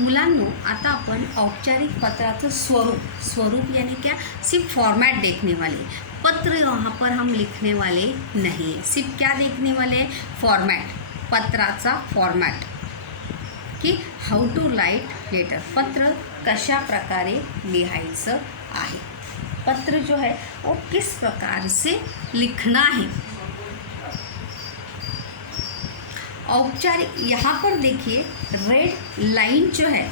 मुलांनो, आता आपण औपचारिक पत्राचं स्वरूप यानी क्या, सिर्फ फॉर्मेट देखने वाले। पत्र यहाँ पर हम लिखने वाले नहीं है, सिर्फ क्या देखने वाले हैं, फॉर्मेट, पत्राचा फॉर्मेट की हाऊ टू राइट लेटर, पत्र कशा प्रकारे लिहायचं आहे, पत्र जो है वो किस प्रकार से लिखना है। औपचारिक, यहाँ पर देखिए रेड लाइन जो है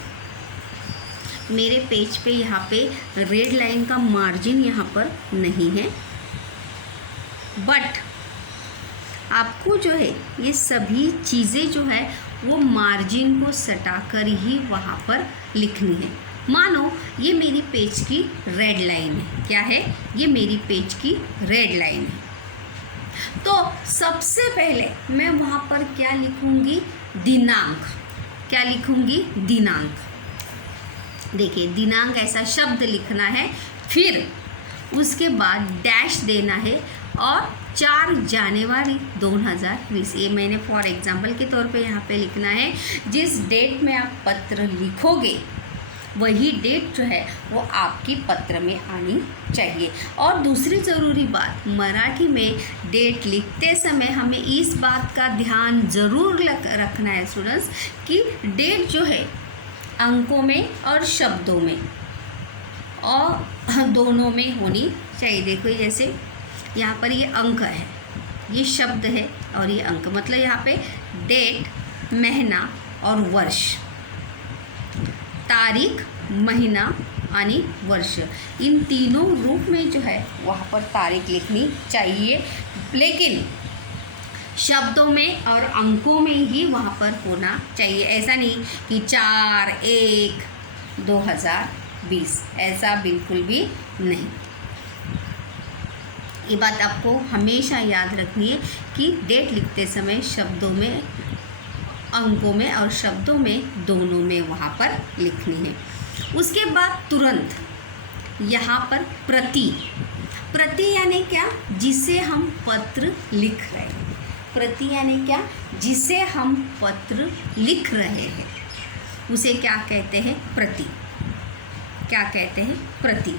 मेरे पेज पे, यहाँ पे रेड लाइन का मार्जिन यहाँ पर नहीं है, बट आपको जो है ये सभी चीज़ें जो है वो मार्जिन को सटाकर ही वहाँ पर लिखनी है। मानो ये मेरी पेज की रेड लाइन है, क्या है, ये मेरी पेज की रेड लाइन है, तो सबसे पहले मैं वहाँ पर क्या लिखूँगी, दिनांक, क्या लिखूँगी, दिनांक। देखिए दिनांक ऐसा शब्द लिखना है, फिर उसके बाद डैश देना है और 4 जनवरी 2020, ये मैंने फॉर एग्जांपल के तौर पे यहाँ पे लिखना है। जिस डेट में आप पत्र लिखोगे वही डेट जो है वो आपकी पत्र में आनी चाहिए। और दूसरी ज़रूरी बात, मराठी में डेट लिखते समय हमें इस बात का ध्यान ज़रूर रखना है स्टूडेंट्स कि डेट जो है अंकों में और शब्दों में और दोनों में होनी चाहिए। देखो जैसे यहाँ पर ये अंक है, ये शब्द है और ये अंक, मतलब यहाँ पे डेट, महीना और वर्ष, तारीख, महीना यानी वर्ष, इन तीनों रूप में जो है वहाँ पर तारीख लिखनी चाहिए, लेकिन शब्दों में और अंकों में ही वहाँ पर होना चाहिए। ऐसा नहीं कि 4/1/2020, ऐसा बिल्कुल भी नहीं। ये बात आपको हमेशा याद रखनी है कि डेट लिखते समय शब्दों में, अंकों में और शब्दों में दोनों में वहाँ पर लिखनी है। उसके बाद तुरंत यहाँ पर प्रति, प्रति यानी क्या, जिसे हम पत्र लिख रहे हैं, प्रति यानी क्या, जिसे हम पत्र लिख रहे हैं उसे क्या कहते हैं, प्रति, क्या कहते हैं, प्रति।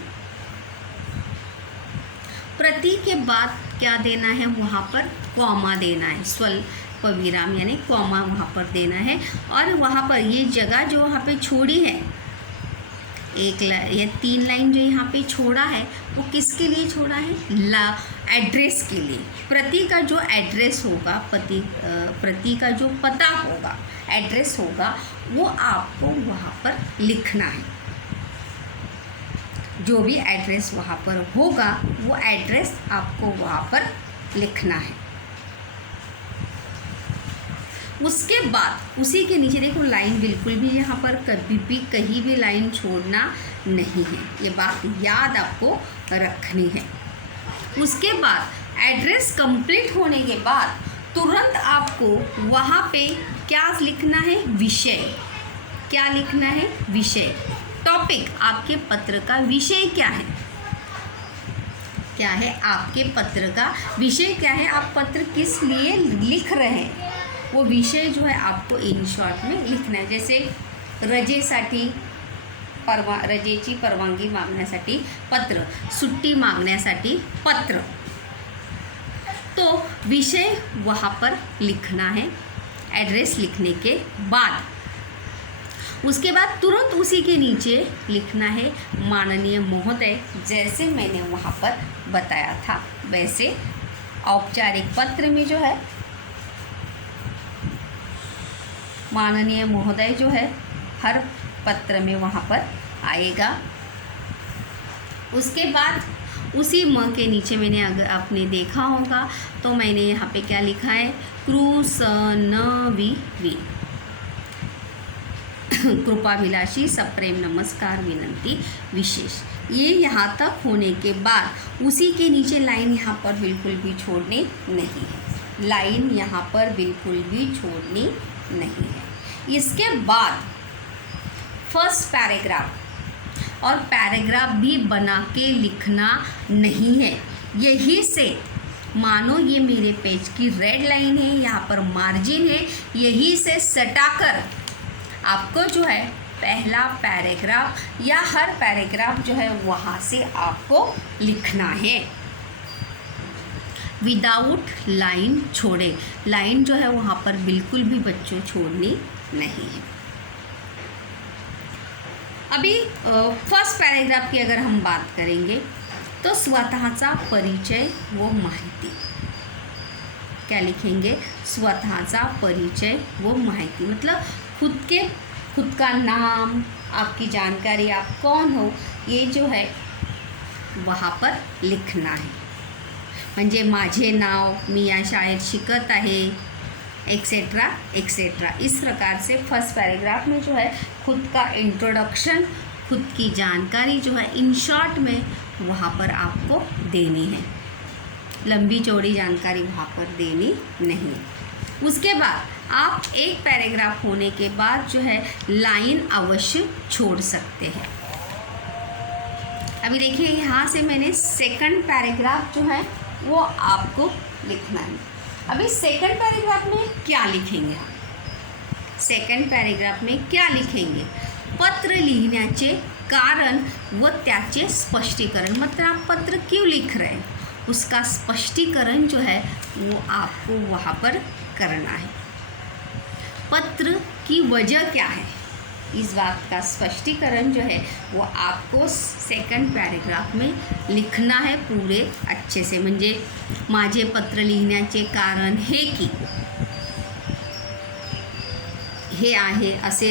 प्रति के बाद क्या देना है, वहाँ पर कॉमा देना है, स्वल्प विराम यानी कॉमा वहाँ पर देना है। और वहाँ पर ये जगह जो वहाँ पे छोड़ी है, एक या 3 लाइन जो यहाँ पे छोड़ा है, वो किसके लिए छोड़ा है, एड्रेस के लिए। प्रति का जो एड्रेस होगा, प्रति का जो पता होगा, एड्रेस होगा, वो आपको वहाँ पर लिखना है। जो भी एड्रेस वहाँ पर होगा वो एड्रेस आपको वहाँ पर लिखना है। उसके बाद उसी के नीचे देखो लाइन, बिल्कुल भी यहाँ पर कभी भी कहीं भी लाइन छोड़ना नहीं है, ये बात याद आपको रखनी है। उसके बाद एड्रेस कंप्लीट होने के बाद तुरंत आपको वहाँ पे क्या लिखना है, विषय, क्या लिखना है, विषय, टॉपिक, आपके पत्र का विषय क्या है, क्या है आपके पत्र का विषय, क्या है, आप पत्र किस लिए लिख रहे हैं, वो विषय जो है आपको इन शॉर्ट में लिखना है। जैसे रजेसाठी, रजेची परवानगी मागण्यासाठी पत्र, सुट्टी मागण्यासाठी पत्र, तो विषय वहाँ पर लिखना है एड्रेस लिखने के बाद। उसके बाद तुरंत उसी के नीचे लिखना है माननीय महोदय, जैसे मैंने वहाँ पर बताया था वैसे औपचारिक पत्र में जो है माननीय महोदय जो है हर पत्र में वहाँ पर आएगा। उसके बाद उसी म के नीचे मैंने, अगर आपने देखा होगा तो मैंने यहाँ पे क्या लिखा है, कृष्णवी, कृपाभिलाषी सप्रेम नमस्कार विनंती विशेष। ये यहाँ तक होने के बाद उसी के नीचे लाइन यहाँ पर बिल्कुल भी छोड़नी नहीं है, लाइन यहाँ पर बिल्कुल भी छोड़नी नहीं है। इसके बाद फर्स्ट पैराग्राफ और पैराग्राफ भी बना के लिखना नहीं है। यही से मानो ये मेरे पेज की रेड लाइन है, यहाँ पर मार्जिन है, यही से सटाकर आपको जो है पहला पैराग्राफ या हर पैराग्राफ जो है वहाँ से आपको लिखना है। विदाउट लाइन छोड़े, लाइन जो है वहाँ पर बिल्कुल भी बच्चों छोड़नी नहीं है। अभी फर्स्ट पैराग्राफ की अगर हम बात करेंगे तो स्वतःचा परिचय व माहिती, क्या लिखेंगे? स्वतःचा परिचय व माहिती, मतलब खुद का नाम, आपकी जानकारी, आप कौन हो, ये जो है वहाँ पर लिखना है। म्हणजे माझे नाव, मी या शाळेत शिकत आहे, एक्सेट्रा एक्सेट्रा। इस प्रकार से फर्स्ट पैराग्राफ में जो है खुद का इंट्रोडक्शन, खुद की जानकारी जो है इन शॉर्ट में वहाँ पर आपको देनी है। लंबी चौड़ी जानकारी वहाँ पर देनी नहीं। उसके बाद आप एक पैराग्राफ होने के बाद जो है लाइन अवश्य छोड़ सकते हैं। अभी देखिए यहाँ से मैंने सेकंड पैराग्राफ जो है वो आपको लिखना है। अभी सेकंड पैराग्राफ में क्या लिखेंगे आप? सेकंड पैराग्राफ में क्या लिखेंगे? पत्र लिखण्याचे कारण व त्याचे स्पष्टीकरण, मतलब आप पत्र क्यों लिख रहे हैं उसका स्पष्टीकरण जो है वो आपको वहाँ पर करना है। पत्र की वजह क्या है, इस बात का स्पष्टीकरण जो है वो आपको सेकंड पैराग्राफ में लिखना है पूरे अच्छे से। म्हणजे माझे पत्र लिहिण्याचे कारण हे की हे आहे असे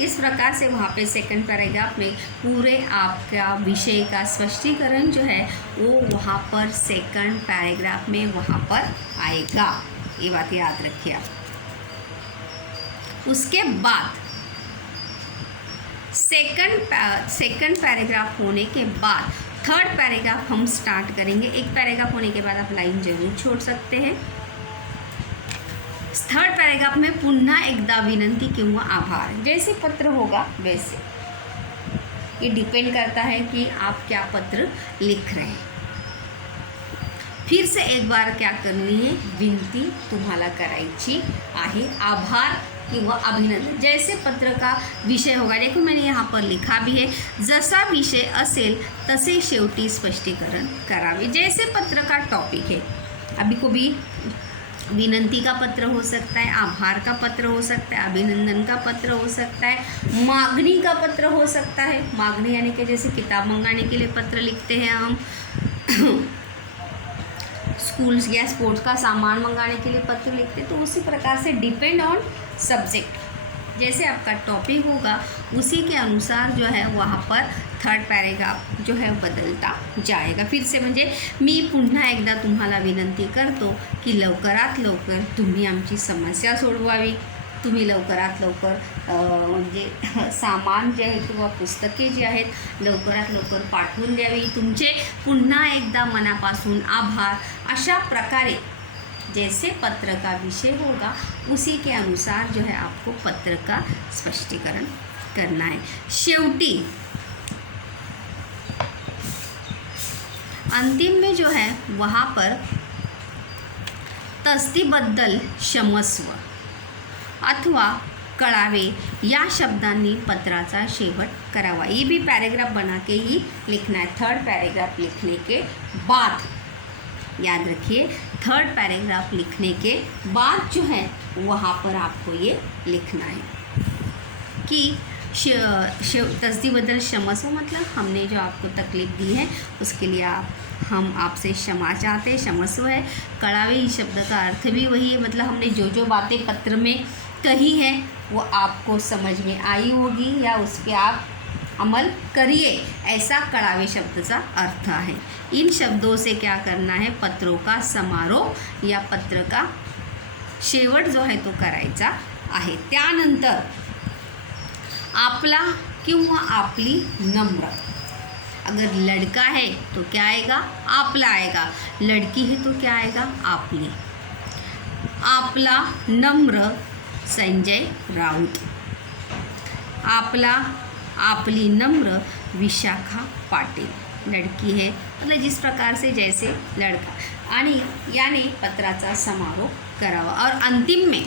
इस प्रकार से वहाँ पे सेकंड पैराग्राफ में पूरे आपका विषय का स्पष्टीकरण जो है वो वहाँ पर सेकंड पैराग्राफ में वहाँ पर आएगा, ये बात याद रखिए आप। उसके बाद सेकंड पैराग्राफ होने के बाद थर्ड पैराग्राफ हम स्टार्ट करेंगे। एक पैराग्राफ होने के बाद आप लाइन जरूर छोड़ सकते हैं। थर्ड पैराग्राफ में पुन्हा एकदा विनंती किंवा आभार, जैसे पत्र होगा वैसे, ये डिपेंड करता है कि आप क्या पत्र लिख रहे हैं। फिर से एक बार क्या करनी है, विनंती तुम्हाला करायची आहे, आभार किंवा अभिनंदन, जैसे पत्र का विषय होगा। देखो मैंने यहाँ पर लिखा भी है, जसा विषय असेल तसे शेवटी स्पष्टीकरण करावे, जैसे पत्र का टॉपिक है। अभी को भी विनंती का पत्र हो सकता है, आभार का पत्र हो सकता है, अभिनंदन का पत्र हो सकता है, मांगनी का पत्र हो सकता है। मांगनी यानी कि जैसे किताब मंगाने के लिए पत्र लिखते हैं हम, स्कूल्स या स्पोर्ट्स का सामान मंगाने के लिए पत्र लिखते हैं। तो उसी प्रकार से डिपेंड ऑन सब्जेक्ट, जैसे आपका टॉपिक होगा उसी के अनुसार जो है वहाँ पर थर्ड पैराग्राफ जो है बदलता जाएगा। फिर से म्हणजे मी पुन्हा एकदा तुम्हाला विनंती करतो की लवकरात लवकर तुम्ही आमची समस्या सोडवावी, तुम्ही लवकरात लवकर म्हणजे सामान जे आहे किंवा पुस्तके जी आहेत लवकरात लवकर पाठवून द्यावी, तुमचे पुन्हा एकदा मनापासून आभार। अशा प्रकारे जैसे पत्र का विषय होगा उसी के अनुसार जो है आपको पत्र का स्पष्टीकरण करना है। शेवटी अंतिम में जो है वहाँ पर तस्दीबद्दल क्षमस्व अथवा कळावे या शब्दांनी पत्राचा शेवट करावा। ये भी पैराग्राफ बना के ही लिखना है। थर्ड पैराग्राफ लिखने के बाद, याद रखिए, थर्ड पैराग्राफ लिखने के बाद जो है वहाँ पर आपको ये लिखना है कि तस्दीबद्दल क्षमस्व, मतलब हमने जो आपको तकलीफ़ दी है उसके लिए हम आपसे क्षमा चाहते हैं, क्षमस्व है। कड़ावे इस शब्द का अर्थ भी वही है, मतलब हमने जो जो बातें पत्र में कही है वो आपको समझ में आई होगी या उस पर आप अमल करिए, ऐसा कड़ावे शब्द का अर्थ है। इन शब्दों से क्या करना है, पत्रों का समारोप या पत्र का शेवट जो है तो करायचा आहे। त्यानंतर आपला किंवा आपली नम्र, अगर लड़का है तो क्या आएगा, आपला आएगा, लड़की है तो क्या आएगा, आपली। आपला नम्र संजय राउत, आपला आपली नम्र विशाखा पाटिल, लड़की है मतलब जिस प्रकार से जैसे लड़का, आणि याने पत्राचा समारोप करावा। और अंतिम में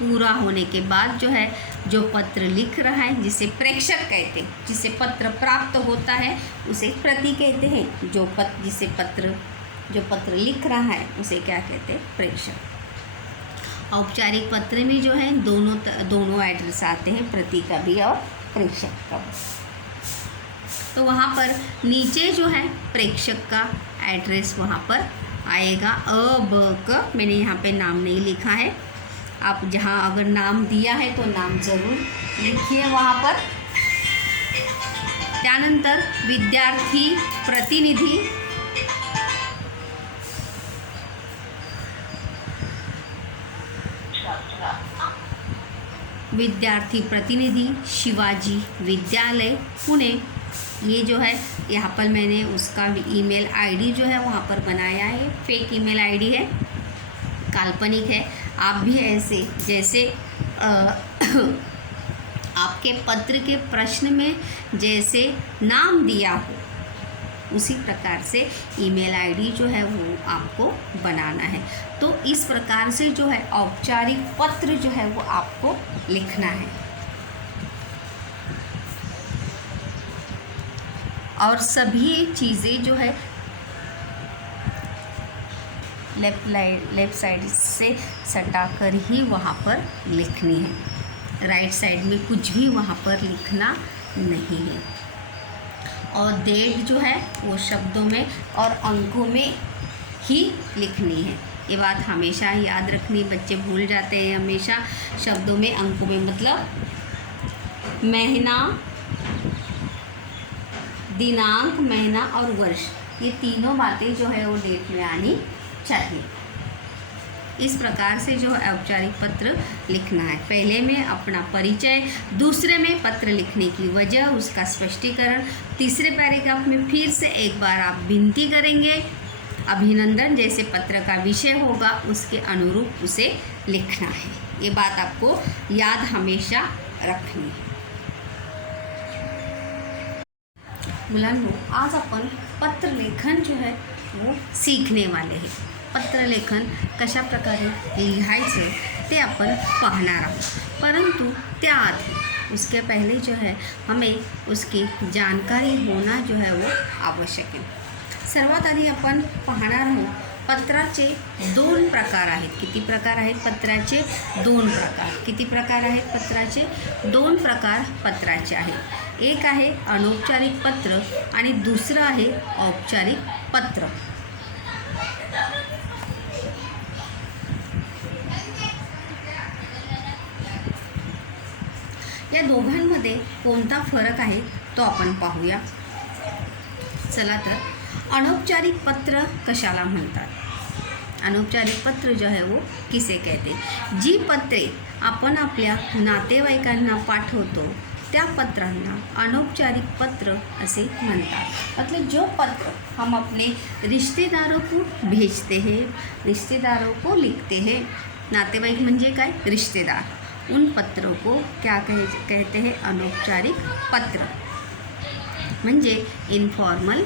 पूरा होने के बाद जो है जो पत्र लिख रहा है, जिसे प्रेषक कहते हैं, जिसे पत्र प्राप्त होता है उसे प्रति कहते हैं, जो पत्र लिख रहा है उसे क्या कहते हैं, प्रेषक। औपचारिक पत्र में जो है दोनों एड्रेस आते हैं, प्रति का भी और प्रेषक का भी। तो वहाँ पर नीचे जो है प्रेषक का एड्रेस वहाँ पर आएगा। क मैंने यहाँ पे नाम नहीं लिखा है, आप जहाँ अगर नाम दिया है तो नाम ज़रूर लिखिए वहाँ पर। त्यानंतर विद्यार्थी प्रतिनिधी, शिवाजी विद्यालय पुणे, ये जो है यहाँ पर मैंने उसका ईमेल आईडी जो है वहाँ पर बनाया है, फेक ईमेल आईडी है, काल्पनिक है। आप भी ऐसे जैसे आपके पत्र के प्रश्न में जैसे नाम दिया हो उसी प्रकार से ईमेल आईडी जो है वो आपको बनाना है। तो इस प्रकार से जो है औपचारिक पत्र जो है वो आपको लिखना है। और सभी चीज़ें जो है लेफ्ट साइड से सटाकर ही वहाँ पर लिखनी है, राइट साइड में कुछ भी वहाँ पर लिखना नहीं है। और डेट जो है वो शब्दों में और अंकों में ही लिखनी है। ये बात हमेशा याद रखनी, बच्चे भूल जाते हैं हमेशा शब्दों में अंकों में, मतलब महीना, दिनांक, महीना और वर्ष, ये तीनों बातें जो है वो डेट में आनी चाहिए। इस प्रकार से जो है औपचारिक पत्र लिखना है। पहले में अपना परिचय, दूसरे में पत्र लिखने की वजह, उसका स्पष्टीकरण, तीसरे पैराग्राफ में फिर से एक बार आप विनती करेंगे, अभिनंदन जैसे पत्र का विषय होगा उसके अनुरूप उसे लिखना है। ये बात आपको याद हमेशा रखनी है। मुलांनो, आज आपण पत्र लेखन जो है वो सीखने वाले हैं। पत्र लेखन कशा प्रकारे लिहायचं ते आपण पाहणार आहोत, परंतु त्याआधी उसके पहले जो है हमें उसकी जानकारी होना जो है वो आवश्यक है। सर्वात आधी आपण पाहणार आहोत पत्राचे दोन प्रकार आहेत। किती प्रकार आहेत पत्राचे? दोन प्रकार। किती प्रकार आहेत पत्राचे? दोन प्रकार पत्राचे आहेत। एक आहे अनौपचारिक पत्र आणि दुसरं आहे औपचारिक पत्र। या दोघांमध्ये कोणता फरक आहे तो आपण पाहूया। चला तर अनौपचारिक पत्र कशाला म्हणतात? अनौपचारिक पत्र जो है वो किसे कहते? जी पत्रे आपण आपल्या नातेवाईकांना पाठवतो त्या पत्रांना अनौपचारिक पत्र असे म्हणतात। मतलब जो पत्र हम अपने रिश्तेदारों को भेजते हैं, रिश्तेदारों को लिखते हैं, नातेवाईक म्हणजे काय? रिश्तेदार, उन पत्रों को क्या कहते हैं? अनौपचारिक पत्र, म्हणजे इनफॉर्मल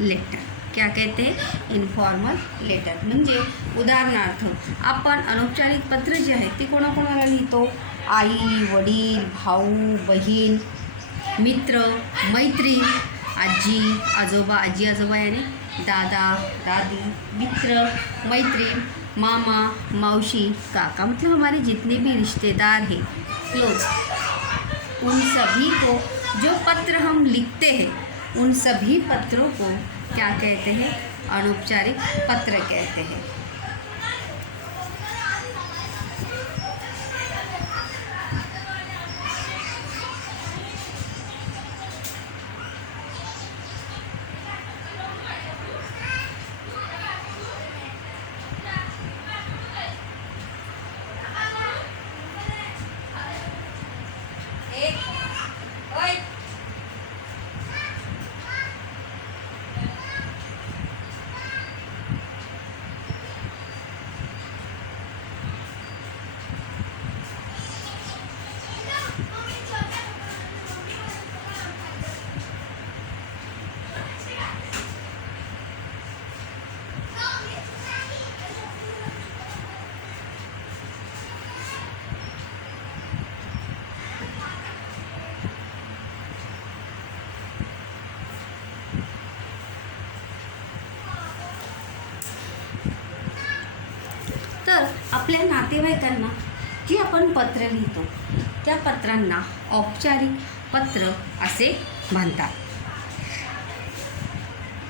लेटर। क्या कहते हैं? Informal letter. म्हणजे उदाहरणार्थ आपण अनौपचारिक पत्र जे आहे ते कोणाकोणाला लिहितो? आई, वडील, भाऊ, बहीण, मित्र, मैत्रीण, आजी, आजोबा, आजी आजोबा यानी दादा, दादी, मित्र, मैत्रीण, मामा, मौसी, काका, मतलब हमारे जितने भी रिश्तेदार हैं क्लोज, उन सभी को जो पत्र हम लिखते हैं उन सभी पत्रों को क्या कहते हैं? अनौपचारिक पत्र कहते हैं। आपल्या नातेवाईकांना जे आपण पत्र लिहितो त्या पत्रांना औपचारिक पत्र असे म्हणतात.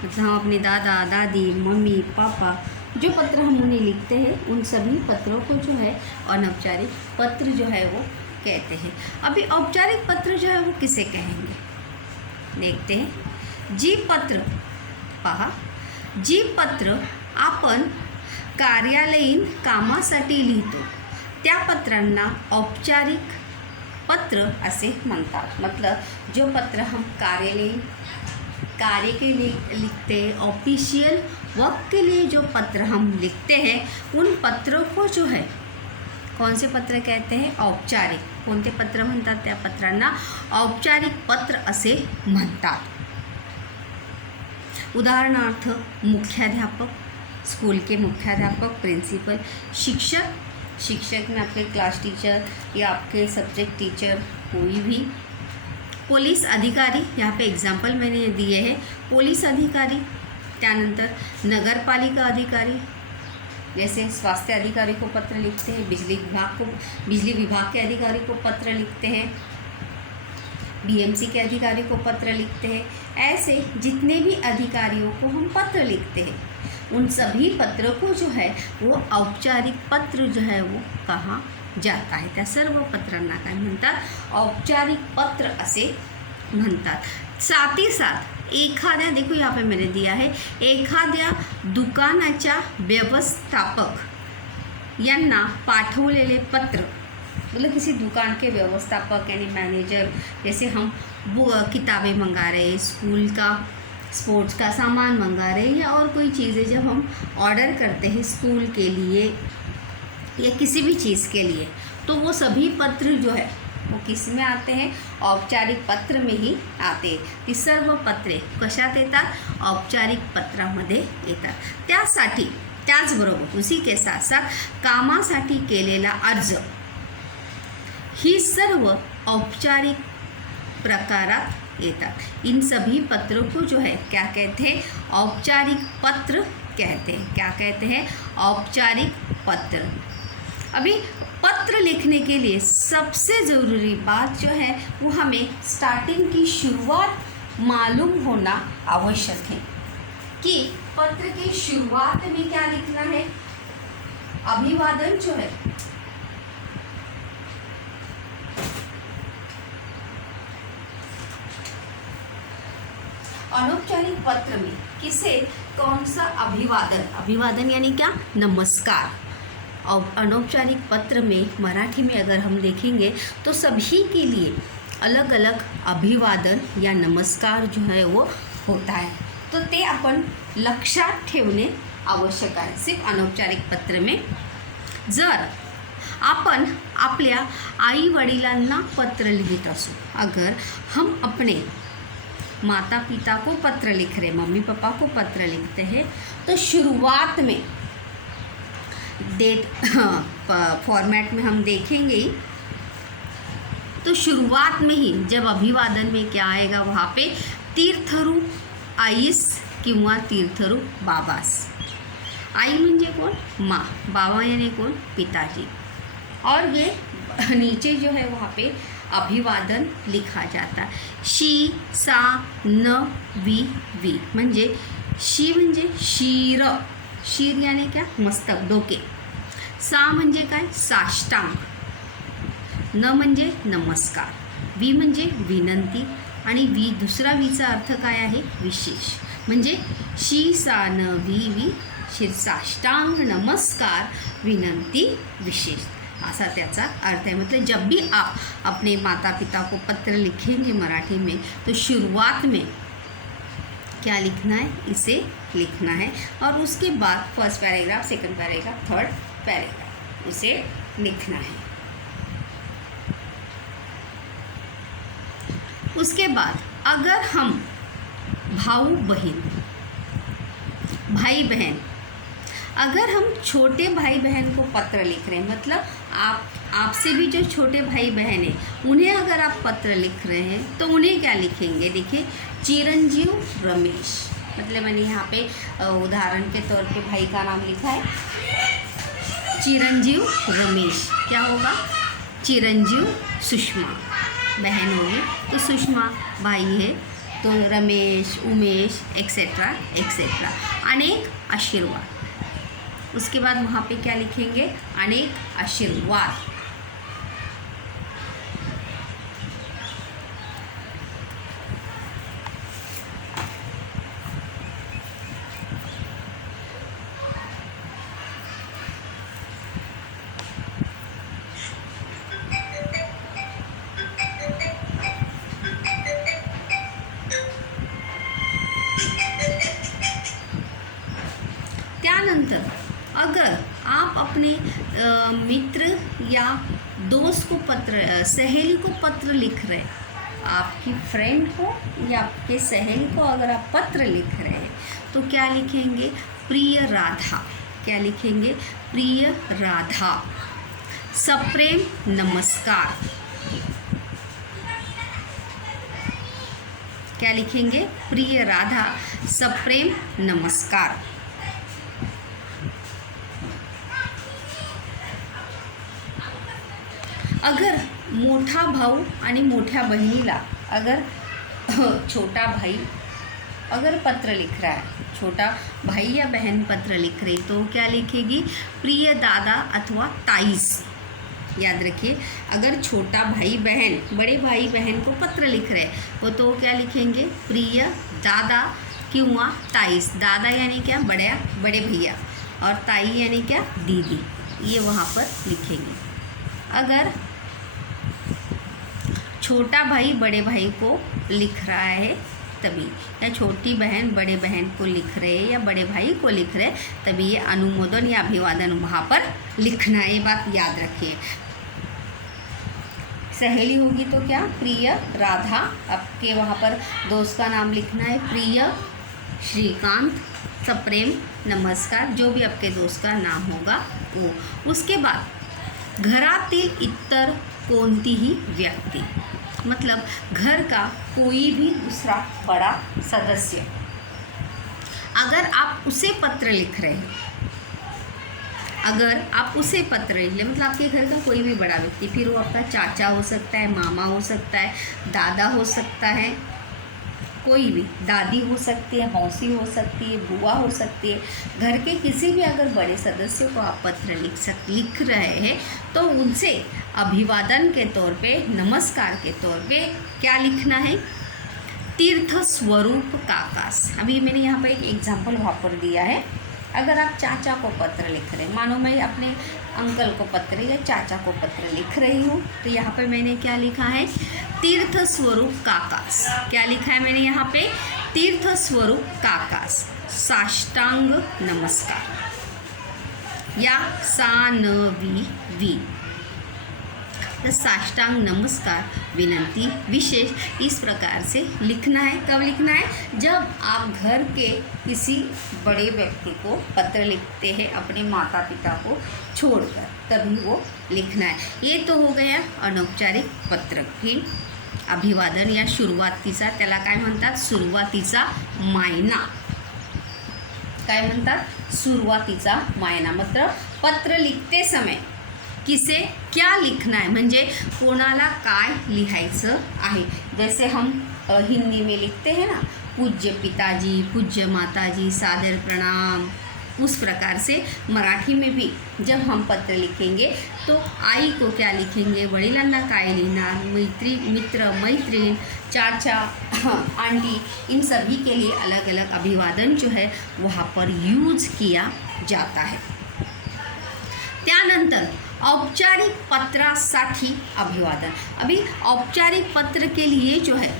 मतलब हम अपने दादा दादी मम्मी पापा जो पत्र हम उन्हें लिखते हैं उन सभी पत्रों को जो है अनौपचारिक पत्र जो है वो कहते हैं. अभी औपचारिक पत्र जो है वो किसे कहेंगे देखते हैं. जी पत्र पहा, जी पत्र आपण कार्यालयीन कामासाठी लिहितो त्या पत्रांना औपचारिक पत्र असे म्हणतात. मतलब जो पत्र हम कार्यालयीन कार्य के लिए लिखते हैं, ऑफिशियल वर्क के लिए जो पत्र हम लिखते हैं उन पत्रों को जो है कौन से पत्र कहते हैं औपचारिक. कोणते पत्र म्हणतात त्या पत्रांना औपचारिक पत्र असे म्हणतात. उदाहरणार्थ मुख्याध्यापक, स्कूल के मुख्याध्यापक, प्रिंसिपल, शिक्षक में आपके क्लास टीचर या आपके सब्जेक्ट टीचर कोई भी. पुलिस अधिकारी, यहाँ पे एग्जाम्पल मैंने दिए हैं. पुलिस अधिकारी, त्यानंतर नगरपालिका अधिकारी, जैसे स्वास्थ्य अधिकारी को पत्र लिखते हैं, बिजली विभाग के अधिकारी को पत्र लिखते हैं, बीएमसी के अधिकारी को पत्र लिखते हैं. ऐसे जितने भी अधिकारियों को हम पत्र लिखते हैं उन सभी पत्रों को जो है वो औपचारिक पत्र जो है वो कहा जाता है. त्या सर्व पत्रांना काय म्हणतात औपचारिक पत्र असे म्हणतात. साथ ही साथ एखाद्या, देखो यहाँ पे मैंने दिया है, एखाद्या दुकानाच्या व्यवस्थापक यांना पाठवलेले पत्र, मतलब किसी दुकान के व्यवस्थापक यानी मैनेजर, जैसे हम किताबें मंगा रहे, स्कूल का स्पोर्ट्स का सामान मंगा रहे हैं या और कोई चीज़ें जब हम ऑर्डर करते हैं स्कूल के लिए या किसी भी चीज़ के लिए, तो वो सभी पत्र जो है वो किस में आते हैं औपचारिक पत्र में ही आते हैं. ती सर्व पत्रे कशात येतात औपचारिक पत्रामध्ये येतात. त्यासाठी त्याचबरोबर उसी के साथ साथ कामासाठी केलेला अर्ज ही सर्व औपचारिक प्रकारात येतात. इन सभी पत्रों को जो है क्या कहते हैं औपचारिक पत्र कहते हैं. क्या कहते हैं औपचारिक पत्र. अभी पत्र लिखने के लिए सबसे ज़रूरी बात जो है वो हमें स्टार्टिंग की शुरुआत मालूम होना आवश्यक है कि पत्र की शुरुआत में क्या लिखना है. अभिवादन जो है अनौपचारिक पत्र में किसे कौन सा अभिवादन यानी क्या नमस्कार. और अनौपचारिक पत्र में मराठी में अगर हम देखेंगे तो सभी के लिए अलग अलग अभिवादन या नमस्कार जो है वो होता है. तो ते आपण लक्षात ठेवणे आवश्यक आहे. सिर्फ अनौपचारिक पत्र में जर आपण आपल्या आई वडिलांना पत्र लिखित असू, अगर हम अपने माता पिता को पत्र लिख रहे, मम्मी पापा को पत्र लिखते हैं, तो शुरुआत में डेट फॉर्मेट में हम देखेंगे ही. तो शुरुआत में ही जब अभिवादन में क्या आएगा वहाँ पे तीर्थरूप आईस किंवा तीर्थरूप बाबास. आई म्हणजे कोण माँ, बाबा यानी कोण पिताजी. और ये नीचे जो है वहाँ पे अभिवादन लिखा जाता है. शी सा न वी वी म्हणजे शी म्हणजे शीर, शीर यानी क्या मस्तक डोके. सा म्हणजे काय साष्टांग. न म्हणजे नमस्कार. वी म्हणजे विनंती आणि वी दुसरा वीचा अर्थ काय आहे विशेष. म्हणजे शी सा न वी वी साष्टांग नमस्कार विनंती विशेष ऐसा त्याचा अर्थ है. मतलब जब भी आप अपने माता पिता को पत्र लिखेंगे मराठी में तो शुरुआत में क्या लिखना है इसे लिखना है और उसके बाद first paragraph, second paragraph, third paragraph उसे लिखना है. उसके बाद अगर हम भाई बहन अगर हम छोटे भाई बहन को पत्र लिख रहे हैं, मतलब आपसे भी जो छोटे भाई बहन हैं उन्हें अगर आप पत्र लिख रहे हैं तो उन्हें क्या लिखेंगे. देखिए चिरंजीव रमेश, मतलब मैंने यहाँ पे उदाहरण के तौर पे भाई का नाम लिखा है चिरंजीव रमेश, क्या होगा? चिरंजीव सुषमा, बहन होगी तो सुषमा भाई है तो रमेश, उमेश एक्सेट्रा एक्सेट्रा। अनेक आशीर्वाद, उसके बाद वहाँ पे क्या लिखेंगे? अनेक आशीर्वाद। त्यानंतर अगर आप अपने मित्र या दोस्त को पत्र, सहेली को पत्र लिख रहे, आपकी फ्रेंड को या आपके सहेली को अगर आप पत्र लिख रहे हैं तो क्या लिखेंगे? प्रिय राधा। क्या लिखेंगे? प्रिय राधा। सप्रेम नमस्कार, क्या लिखेंगे? प्रिय राधा सप्रेम नमस्कार। अगर मोठा भाऊ आणि मोठ्या बहिणीला अगर छोटा भाई अगर पत्र लिख रहा है, छोटा भाई या बहन पत्र लिख रही तो क्या लिखेगी? प्रिय दादा अथवा ताईस। याद रखिए, अगर छोटा भाई बहन बड़े भाई बहन को पत्र लिख रहे वो तो क्या लिखेंगे? प्रिय दादा किंवा ताईस। दादा यानी क्या? बड़े भैया, और ताई यानी क्या? दीदी। ये वहाँ पर लिखेंगे। अगर छोटा भाई बड़े भाई को लिख रहा है तभी, या छोटी बहन बड़े बहन को लिख रहे या बड़े भाई को लिख रहे तभी ये अनुमोदन या अभिवादन वहाँ पर लिखना है। ये बात याद रखिए। सहेली होगी तो क्या? प्रिय राधा। आपके वहाँ पर दोस्त का नाम लिखना है प्रिय श्रीकांत, सप्रेम नमस्कार, जो भी आपके दोस्त का नाम होगा वो। उसके बाद घरातील इतर कोणतीही व्यक्ति, मतलब घर का कोई भी दूसरा बड़ा सदस्य, अगर आप उसे पत्र लिख रहे हैं, अगर आप उसे पत्र लिख रहे मतलब आपके घर का कोई भी बड़ा व्यक्ति, फिर वो आपका चाचा हो सकता है, मामा हो सकता है, दादा हो सकता है, कोई भी, दादी हो सकती है, मौसी हो सकती है, बुआ हो सकती है, घर के किसी भी अगर बड़े सदस्य को आप पत्र लिख रहे हैं तो उनसे अभिवादन के तौर पे, नमस्कार के तौर पे क्या लिखना है? तीर्थ स्वरूप काकास। अभी मैंने यहाँ पर एक एग्जाम्पल वहाँ पर दिया है। अगर आप चाचा को पत्र लिख रहे हैं, मानो मैं अपने अंकल को पत्र या चाचा को पत्र लिख रही हूँ, तो यहाँ पे मैंने क्या लिखा है? तीर्थ स्वरूप काकास। क्या लिखा है मैंने यहाँ पे? तीर्थ स्वरूप काकास, साष्टांग नमस्कार या सानवी, साष्टांग नमस्कार विनंती विशेष, इस प्रकार से लिखना है। कब लिखना है? जब आप घर के किसी बड़े व्यक्ति को पत्र लिखते हैं अपने माता पिता को छोड़कर, तभी वो लिखना है। ये तो हो गया अनौपचारिक पत्र की अभिवादन या सुरुवातीचा, त्याला काय म्हणतात? सुरुवातीचा मायना। काय म्हणतात? सुरुवातीचा मायना। मतलब पत्र लिखते समय किसे क्या लिखना है, म्हणजे कोणाला काय लिहायचं आहे। जैसे हम हिंदी में लिखते हैं ना, पूज्य पिताजी, पूज्य माताजी, सादर प्रणाम, उस प्रकार से मराठी में भी जब हम पत्र लिखेंगे तो आई को क्या लिखेंगे, वडिलांना काय लिखणार, मित्र मैत्रीण, चाचा आंटी, इन सभी के लिए अलग अलग अभिवादन जो है वहाँ पर यूज किया जाता है। त्यानंतर औपचारिक पत्रासाठी अभिवादन। अभी औपचारिक पत्र के लिए जो है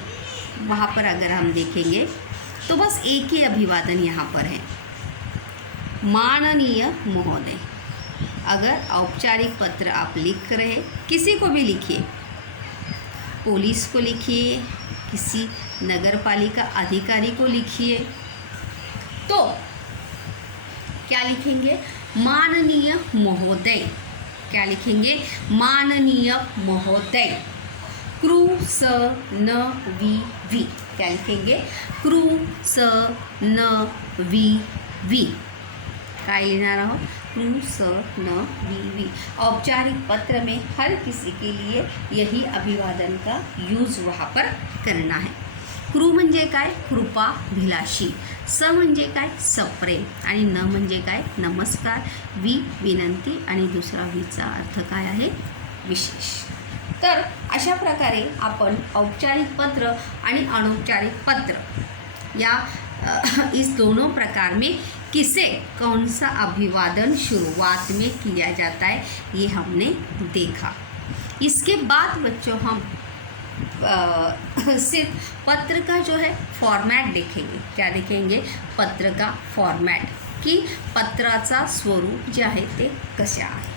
वहाँ पर अगर हम देखेंगे तो बस एक ही अभिवादन यहाँ पर है, माननीय महोदय। अगर औपचारिक पत्र आप लिख रहे, किसी को भी लिखिए, पुलिस को लिखिए, किसी नगर पालिका अधिकारी को लिखिए, तो क्या लिखेंगे? माननीय महोदय। क्या लिखेंगे? माननीय महोदय। क्रू स न वी। क्या लिखेंगे? क्रू स न वी। काय लिहिणार आहोत? क्रू स न वी वी। औपचारिक पत्र में हर किसी के लिए यही अभिवादन का यूज वहाँ पर करना है। क्रू म्हणजे काय? कृपाभिलाषी। स म्हणजे काय? सप्रेम। आणि न म्हणजे काय? नमस्कार। वी विनंती आणि दुसरा वीचा अर्थ काय आहे? विशेष। तर अशा प्रकारे आपण औपचारिक पत्र आणि अनौपचारिक पत्र या इस दोनों प्रकार में किसे कौन सा अभिवादन शुरुआत में किया जाता है ये हमने देखा। इसके बाद बच्चों हम सिर्फ पत्र का जो है फॉर्मॅट देखेंगे। क्या देखेंगे? पत्र का फॉर्मॅट, की पत्राचा स्वरूप जे आहे ते कसे आहे।